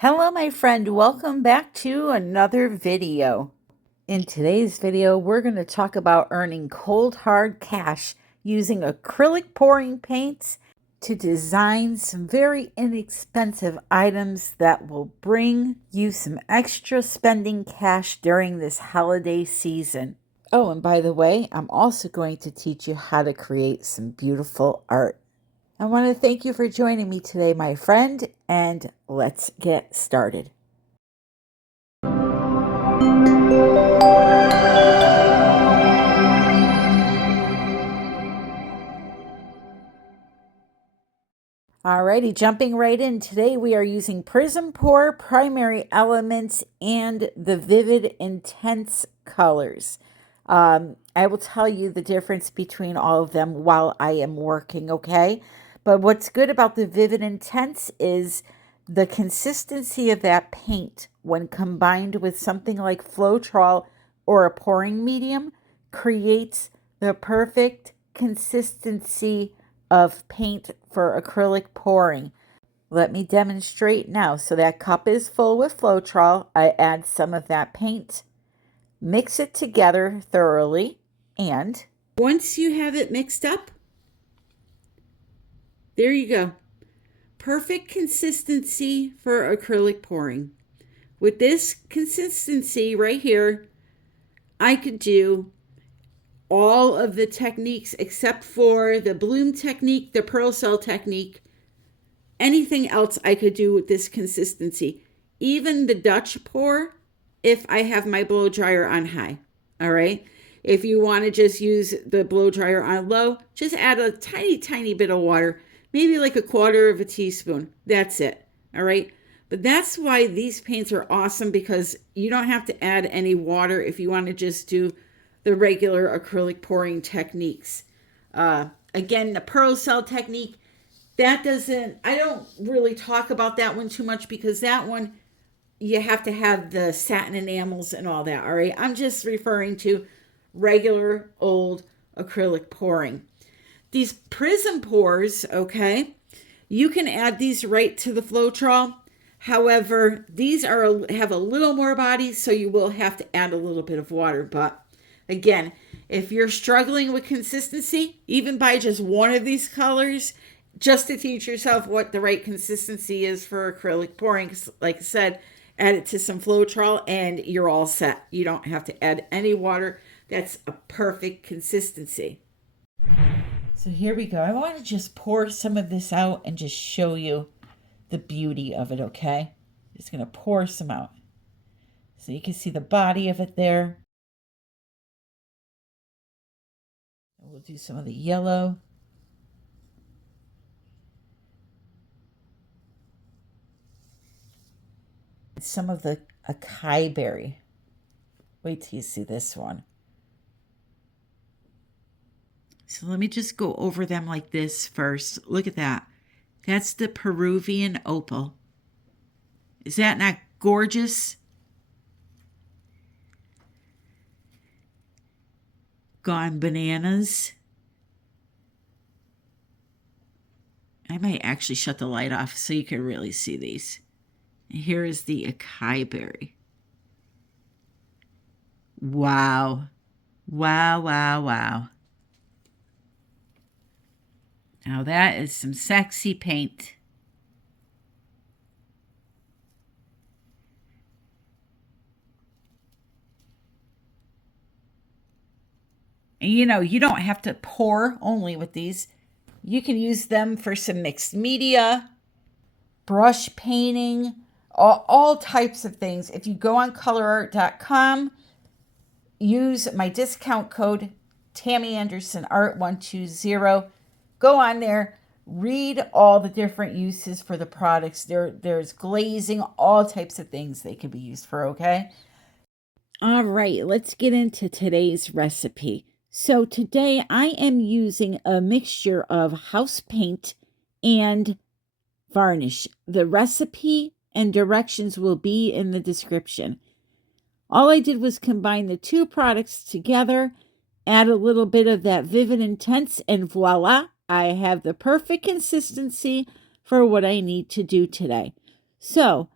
Hello, my friend. Welcome back to another video. In today's video, we're going to talk about earning cold hard cash using acrylic pouring paints to design some very inexpensive items that will bring you some extra spending cash during this holiday season. Oh, and by the way, I'm also going to teach you how to create some beautiful art. I want to thank you for joining me today, my friend, and let's get started. Alrighty, jumping right in. Today we are using Prism Pour, Primary Elements, and the Vivid Intense colors. I will tell you the difference between all of them while I am working, okay? But what's good about the Vivid Intense is the consistency of that paint when combined with something like Floetrol or a pouring medium creates the perfect consistency of paint for acrylic pouring. Let me demonstrate now. So that cup is full with Floetrol. I add some of that paint, mix it together thoroughly, and once you have it mixed up, there you go. Perfect consistency for acrylic pouring. With this consistency right here, I could do all of the techniques except for the bloom technique, the pearl cell technique. Anything else I could do with this consistency. Even the Dutch pour if I have my blow dryer on high. All right. If you want to just use the blow dryer on low, just add a tiny bit of water, maybe like a quarter of a teaspoon. That's it. All right. But that's why these paints are awesome, because you don't have to add any water if you want to just do the regular acrylic pouring techniques. Again, the pearl cell technique, I don't really talk about that one too much, because that one, you have to have the satin enamels and all that, all right? I'm just referring to regular old acrylic pouring. These prism pours, okay, you can add these right to the Floetrol. However, these have a little more body, so you will have to add a little bit of water. But again, if you're struggling with consistency, even by just one of these colors, just to teach yourself what the right consistency is for acrylic pouring, like I said, add it to some Floetrol and you're all set. You don't have to add any water. That's a perfect consistency. So here we go. I want to just pour some of this out and just show you the beauty of it, okay? Just going to pour some out so you can see the body of it there. We'll do some of the yellow. Some of the acai berry. Wait till you see this one. So let me just go over them like this first. Look at that. That's the Peruvian opal. Is that not gorgeous? Gone bananas. I might actually shut the light off so you can really see these. And here is the acai berry. Wow. Wow, wow, wow. Now that is some sexy paint. And you know, you don't have to pour only with these. You can use them for some mixed media, brush painting, all types of things. If you go on colorart.com, use my discount code Tammy Anderson Art 120. Go on there, read all the different uses for the products. There's glazing, all types of things they can be used for, okay? All right, let's get into today's recipe. So today I am using a mixture of house paint and varnish. The recipe and directions will be in the description. All I did was combine the two products together, add a little bit of that Vivid Intense, and voila, I have the perfect consistency for what I need to do today. So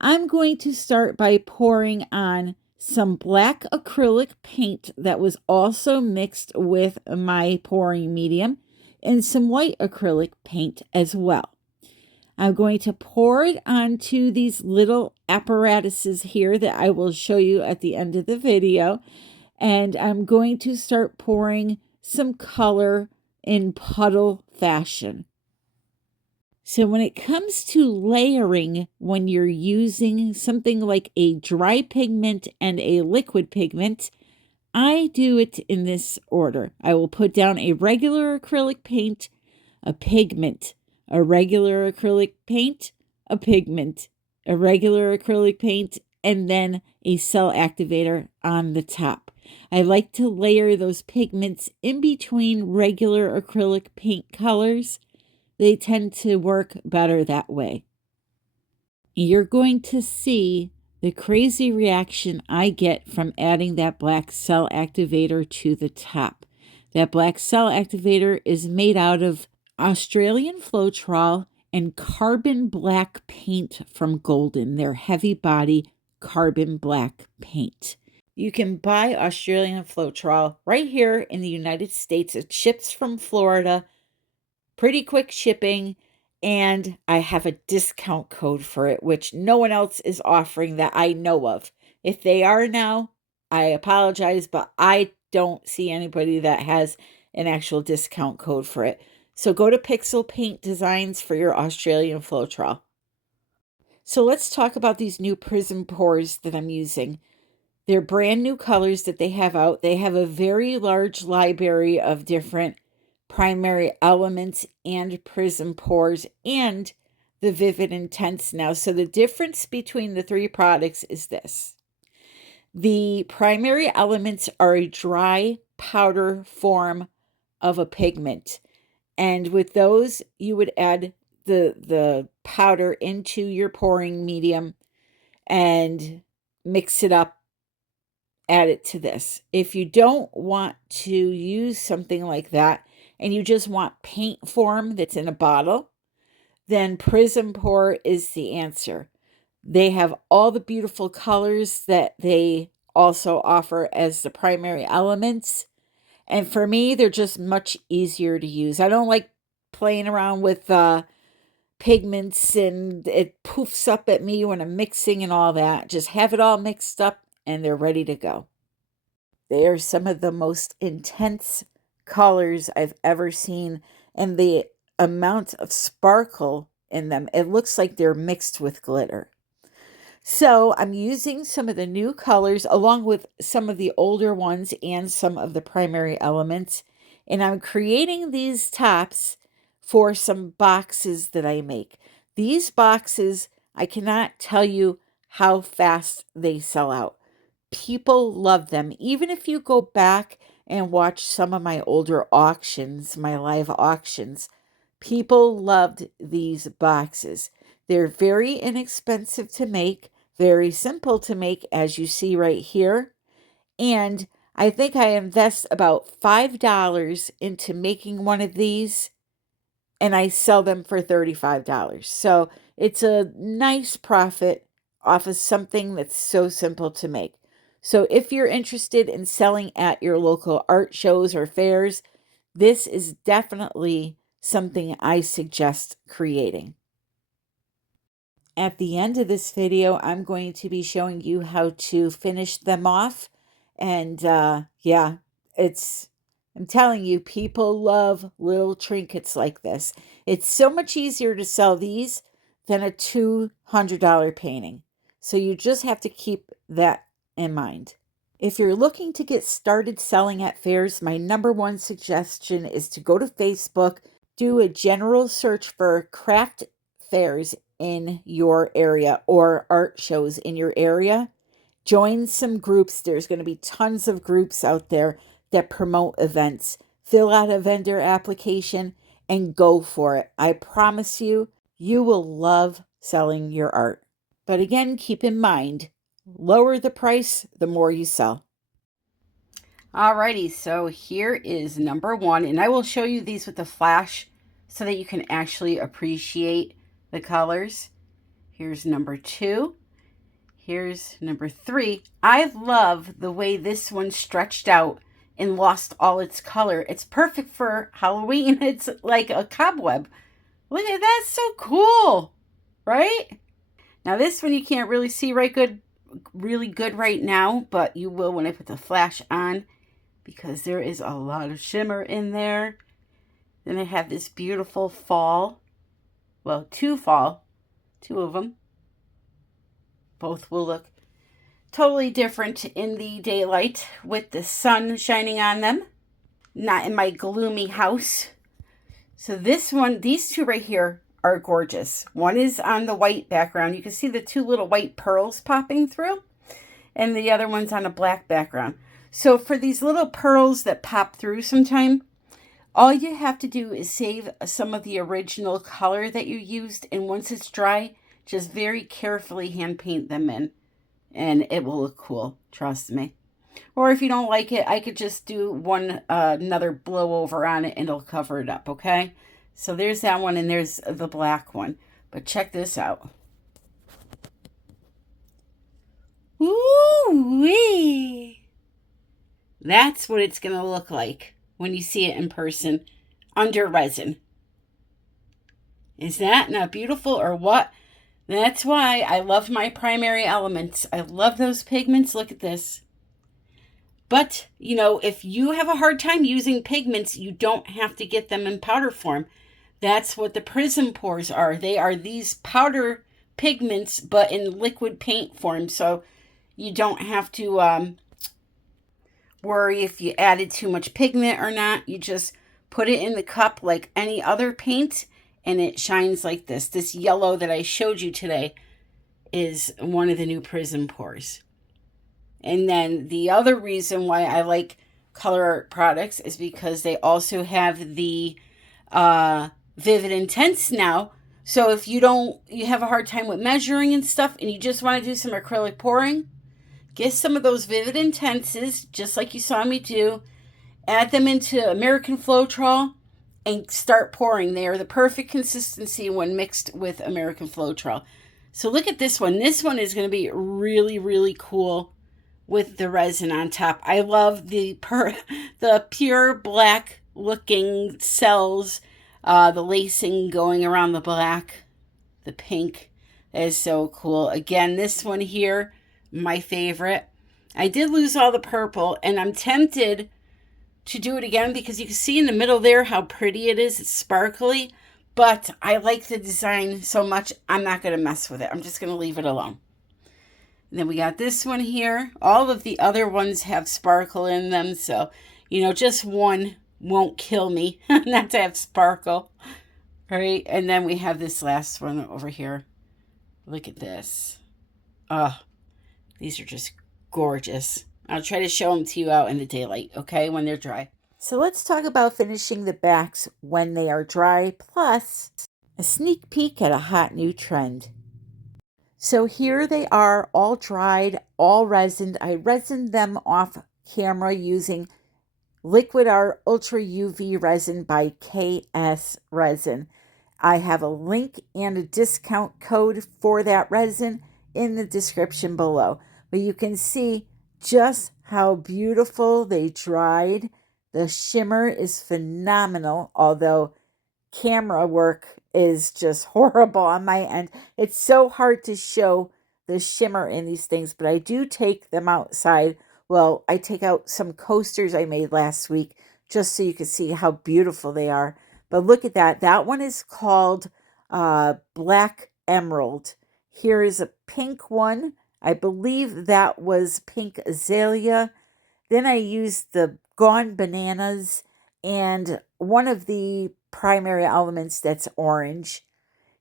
I'm going to start by pouring on some black acrylic paint that was also mixed with my pouring medium and some white acrylic paint as well. I'm going to pour it onto these little apparatuses here that I will show you at the end of the video. And I'm going to start pouring some color in puddle fashion. So when it comes to layering, when you're using something like a dry pigment and a liquid pigment, I do it in this order. I will put down a regular acrylic paint, a pigment, a regular acrylic paint, a pigment, a regular acrylic paint, and then a cell activator on the top. I like to layer those pigments in between regular acrylic paint colors. They tend to work better that way. You're going to see the crazy reaction I get from adding that black cell activator to the top. That black cell activator is made out of Australian Floetrol and carbon black paint from Golden, their heavy body carbon black paint. You can buy Australian Floetrol right here in the United States. It ships from Florida, pretty quick shipping, and I have a discount code for it, which no one else is offering that I know of. If they are now, I apologize, but I don't see anybody that has an actual discount code for it. So go to Pixel Paint Designs for your Australian Floetrol. So let's talk about these new prism pours that I'm using. They're brand new colors that they have out. They have a very large library of different primary elements and prism pours and the Vivid Intense now. So the difference between the three products is this. The primary elements are a dry powder form of a pigment. And with those, you would add the powder into your pouring medium and mix it up, add it to this. If you don't want to use something like that and you just want paint form that's in a bottle, then Prism Pour is the answer. They have all the beautiful colors that they also offer as the primary elements. And for me, they're just much easier to use. I don't like playing around with pigments and it poofs up at me when I'm mixing and all that. Just have it all mixed up and they're ready to go. They are some of the most intense colors I've ever seen, and the amount of sparkle in them, it looks like they're mixed with glitter. So I'm using some of the new colors along with some of the older ones and some of the primary elements. And I'm creating these tops for some boxes that I make. These boxes, I cannot tell you how fast they sell out. People love them. Even if you go back and watch some of my older auctions, my live auctions, people loved these boxes. They're very inexpensive to make, very simple to make, as you see right here. And I think I invest about $5 into making one of these, and I sell them for $35. So it's a nice profit off of something that's so simple to make. So if you're interested in selling at your local art shows or fairs, this is definitely something I suggest creating. At the end of this video, I'm going to be showing you how to finish them off. And yeah, I'm telling you, people love little trinkets like this. It's so much easier to sell these than a $200 painting. So you just have to keep that in mind. If you're looking to get started selling at fairs, my number one suggestion is to go to Facebook, do a general search for craft fairs in your area or art shows in your area. Join some groups. There's going to be tons of groups out there that promote events. Fill out a vendor application and go for it. I promise you, you will love selling your art. But again, keep in mind, lower the price, the more you sell. Alrighty, so here is number one, and I will show you these with the flash so that you can actually appreciate the colors. Here's number two. Here's number 3. I love the way this one stretched out and lost all its color. It's perfect for Halloween. It's like a cobweb. Look at that, so cool, right? Now this one you can't really see really good right now, but you will when I put the flash on because there is a lot of shimmer in there. Then I have this beautiful fall. Well, two of them. Both will look totally different in the daylight with the sun shining on them, not in my gloomy house. So this one, these two right here are gorgeous. One is on the white background. You can see the 2 little white pearls popping through, and the other one's on a black background. So for these little pearls that pop through sometime, all you have to do is save some of the original color that you used, and once it's dry, just very carefully hand paint them in, and it will look cool, trust me. Or if you don't like it, I could just do another blow over on it and it'll cover it up, okay? So there's that one, and there's the black one. But check this out. Ooh-wee! That's what it's going to look like when you see it in person under resin. Is that not beautiful or what? That's why I love my primary elements. I love those pigments. Look at this. But, you know, if you have a hard time using pigments, you don't have to get them in powder form. That's what the prism pours are. They are these powder pigments, but in liquid paint form. So you don't have to worry if you added too much pigment or not. You just put it in the cup like any other paint, and it shines like this. This yellow that I showed you today is one of the new prism pours. And then the other reason why I like Color Art products is because they also have the Vivid Intense now. So if you have a hard time with measuring and stuff, and you just want to do some acrylic pouring, get some of those Vivid Intenses, just like you saw me do, add them into American Floetrol, and start pouring. They are the perfect consistency when mixed with American Floetrol. So look at this one. This one is going to be really, really cool with the resin on top. I love the pure black looking cells, the lacing going around the black, the pink. That is so cool. Again, this one here, my favorite. I did lose all the purple, and I'm tempted to do it again because you can see in the middle there how pretty it is. It's sparkly, but I like the design so much, I'm not going to mess with it. I'm just going to leave it alone. And then we got this one here. All of the other ones have sparkle in them, so, you know, just one won't kill me not to have sparkle. All right, and then we have this last one over here. Look at this. Oh, these are just gorgeous. I'll try to show them to you out in the daylight, okay, when they're dry. So let's talk about finishing the backs when they are dry, plus a sneak peek at a hot new trend. So here they are, all dried, all resined. I resined them off camera using Liquid Art Ultra UV Resin by KS Resin. I have a link and a discount code for that resin in the description below. But you can see just how beautiful they dried. The shimmer is phenomenal, although camera work is just horrible on my end. It's so hard to show the shimmer in these things, but I do take them outside. Well, I take out some coasters I made last week just so you can see how beautiful they are. But look at that. That one is called Black Emerald. Here is a pink one. I believe that was Pink Azalea. Then I used the Gone Bananas and one of the primary elements that's orange.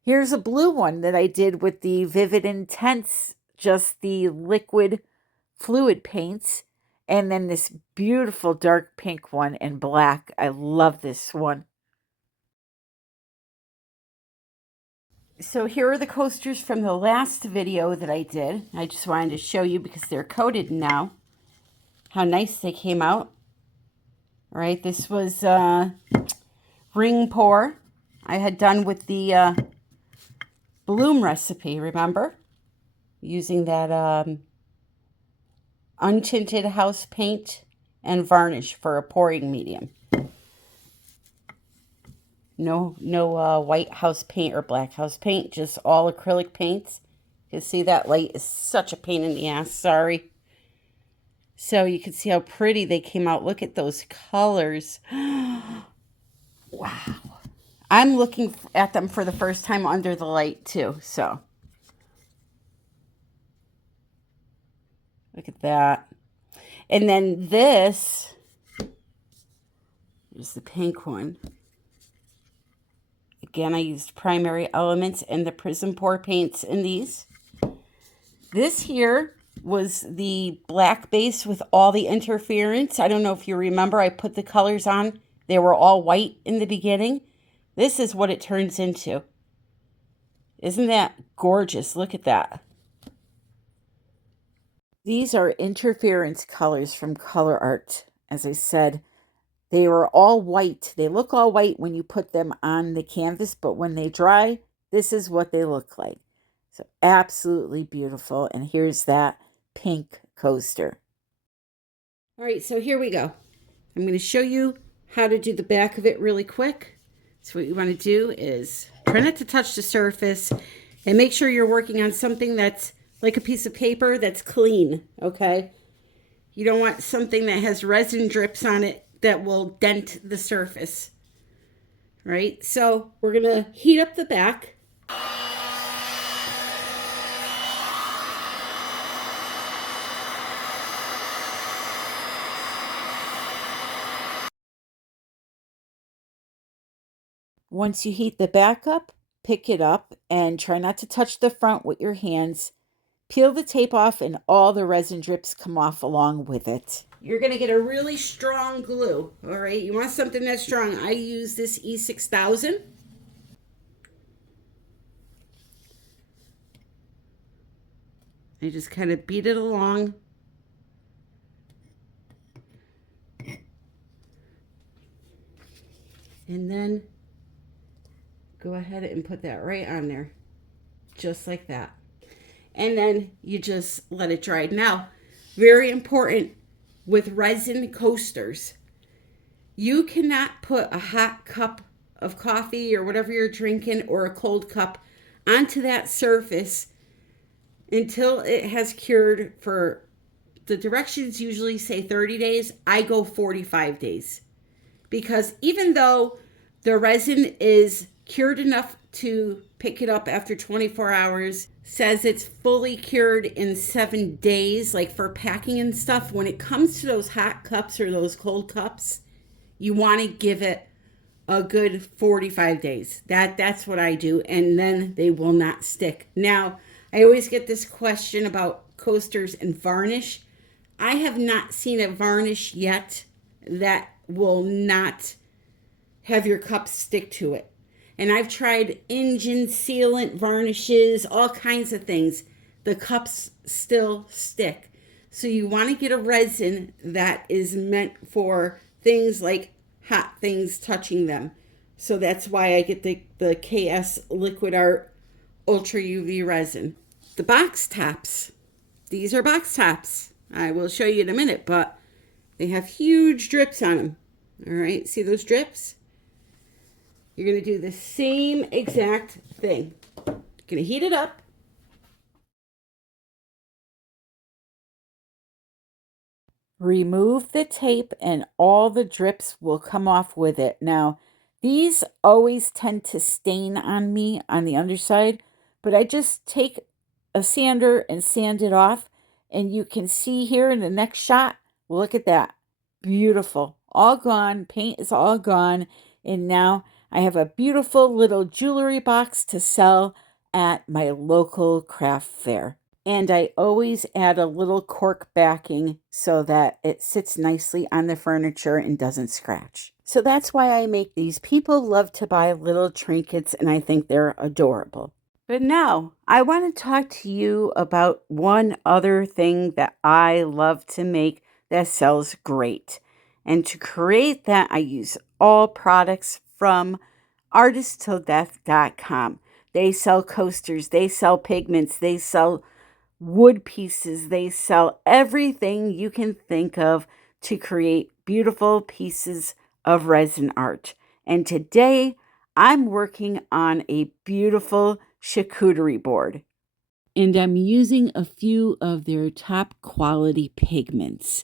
Here's a blue one that I did with the Vivid Intense, just the liquid fluid paints. And then this beautiful dark pink one and black. I love this one. So here are the coasters from the last video that I did. I just wanted to show you because they're coated now. How nice they came out. All right, this was ring pour I had done with the bloom recipe, remember? using that untinted house paint and varnish for a pouring medium. No white house paint or black house paint, just all acrylic paints. You see that light is such a pain in the ass, sorry. So you can see how pretty they came out. Look at those colors. Wow. I'm looking at them for the first time under the light too, so. Look at that. And then this is the pink one. Again, I used primary elements and the prism pour paints in these. This here was the black base with all the interference. I don't know if you remember, I put the colors on. They were all white in the beginning. This is what it turns into. Isn't that gorgeous? Look at that. These are interference colors from Color Art. As I said, they were all white. They look all white when you put them on the canvas, but when they dry, this is what they look like. So absolutely beautiful. And here's that pink coaster. All right, so here we go. I'm going to show you how to do the back of it really quick. So what you want to do is try not to touch the surface and make sure you're working on something that's like a piece of paper that's clean, okay? You don't want something that has resin drips on it that will dent the surface, right? So we're going to heat up the back. Once you heat the back up, pick it up and try not to touch the front with your hands. Peel the tape off and all the resin drips come off along with it. You're going to get a really strong glue, all right? You want something that's strong. I use this E6000. I just kind of beat it along. And then go ahead and put that right on there, just like that. And then you just let it dry. Now, very important with resin coasters, you cannot put a hot cup of coffee or whatever you're drinking or a cold cup onto that surface until it has cured. For the directions usually say 30 days. I go 45 days because even though the resin is cured enough to pick it up after 24 hours, says it's fully cured in 7 days, like for packing and stuff. When it comes to those hot cups or those cold cups, you want to give it a good 45 days. That's what I do, and then they will not stick. Now, I always get this question about coasters and varnish. I have not seen a varnish yet that will not have your cup stick to it. And I've tried engine sealant varnishes, all kinds of things. The cups still stick. So you want to get a resin that is meant for things like hot things touching them. So that's why I get the KS Liquid Art Ultra UV resin. The box tops. These are box tops. I will show you in a minute, but they have huge drips on them. All right, see those drips? You're going to do the same exact thing. You're going to heat it up. Remove the tape and all the drips will come off with it. Now, these always tend to stain on me on the underside, but I just take a sander and sand it off. And you can see here in the next shot, look at that. Beautiful. All gone. Paint is all gone. And now I have a beautiful little jewelry box to sell at my local craft fair. And I always add a little cork backing so that it sits nicely on the furniture and doesn't scratch. So that's why I make these. People love to buy little trinkets and I think they're adorable. But now I want to talk to you about one other thing that I love to make that sells great. And to create that, I use all products from artisttilldeath.com. They sell coasters, they sell pigments, they sell wood pieces. They sell everything you can think of to create beautiful pieces of resin art. And today I'm working on a beautiful charcuterie board. And I'm using a few of their top quality pigments.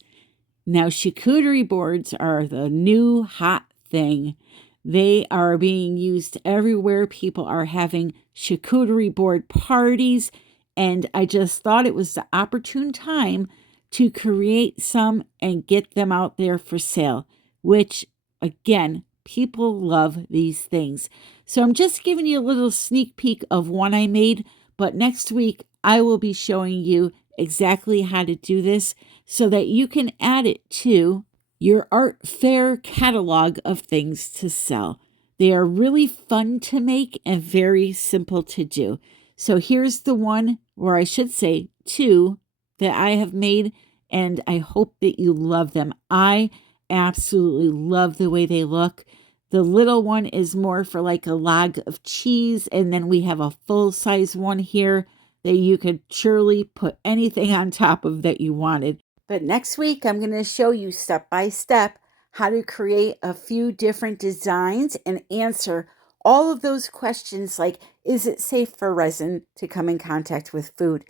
Now, charcuterie boards are the new hot thing. They are being used everywhere. People are having charcuterie board parties, and I just thought it was the opportune time to create some and get them out there for sale, which, again, people love these things. So I'm just giving you a little sneak peek of one I made, but next week I will be showing you exactly how to do this so that you can add it to your art fair catalog of things to sell. They are really fun to make and very simple to do. So here's the one, or I should say two, that I have made, and I hope that you love them. I absolutely love the way they look. The little one is more for like a log of cheese, and then we have a full-size one here that you could surely put anything on top of that you wanted. But next week, I'm going to show you step by step how to create a few different designs and answer all of those questions like, is it safe for resin to come in contact with food?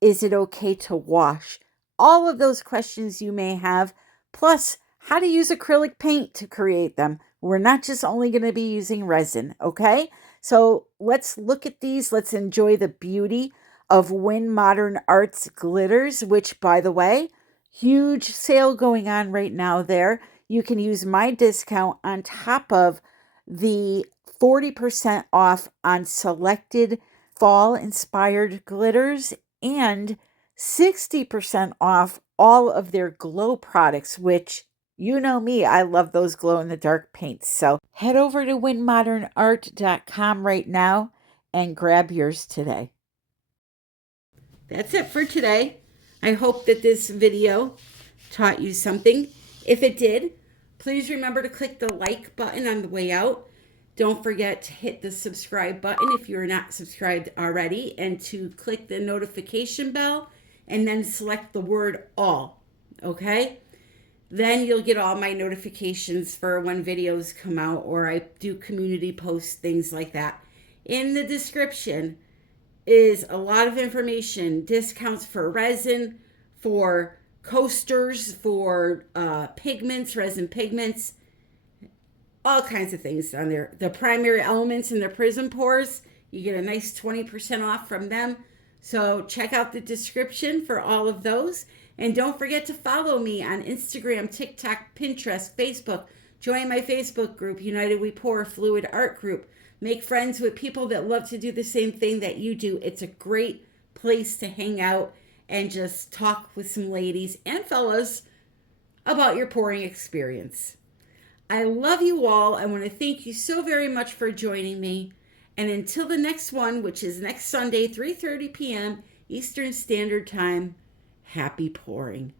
Is it okay to wash? All of those questions you may have, plus how to use acrylic paint to create them. We're not just only going to be using resin, okay? So let's look at these. Let's enjoy the beauty of Win Modern Arts glitters, which, by the way, huge sale going on right now there. You can use my discount on top of the 40% off on selected fall-inspired glitters and 60% off all of their glow products, which you know me, I love those glow-in-the-dark paints. So head over to winmodernart.com right now and grab yours today. That's it for today. I hope that this video taught you something. If it did, please remember to click the like button on the way out. Don't forget to hit the subscribe button if you're not subscribed already, and to click the notification bell and then select the word all, okay? Then you'll get all my notifications for when videos come out or I do community posts, things like that. In the description is a lot of information, discounts for resin, for coasters, for pigments, resin pigments, all kinds of things on there. The primary elements in the prism pours, you get a nice 20% off from them. So check out the description for all of those. And don't forget to follow me on Instagram, TikTok, Pinterest, Facebook. Join my Facebook group, United We Pour Fluid Art Group. Make friends with people that love to do the same thing that you do. It's a great place to hang out and just talk with some ladies and fellas about your pouring experience. I love you all. I want to thank you so very much for joining me. And until the next one, which is next Sunday, 3:30 p.m. Eastern Standard Time, happy pouring.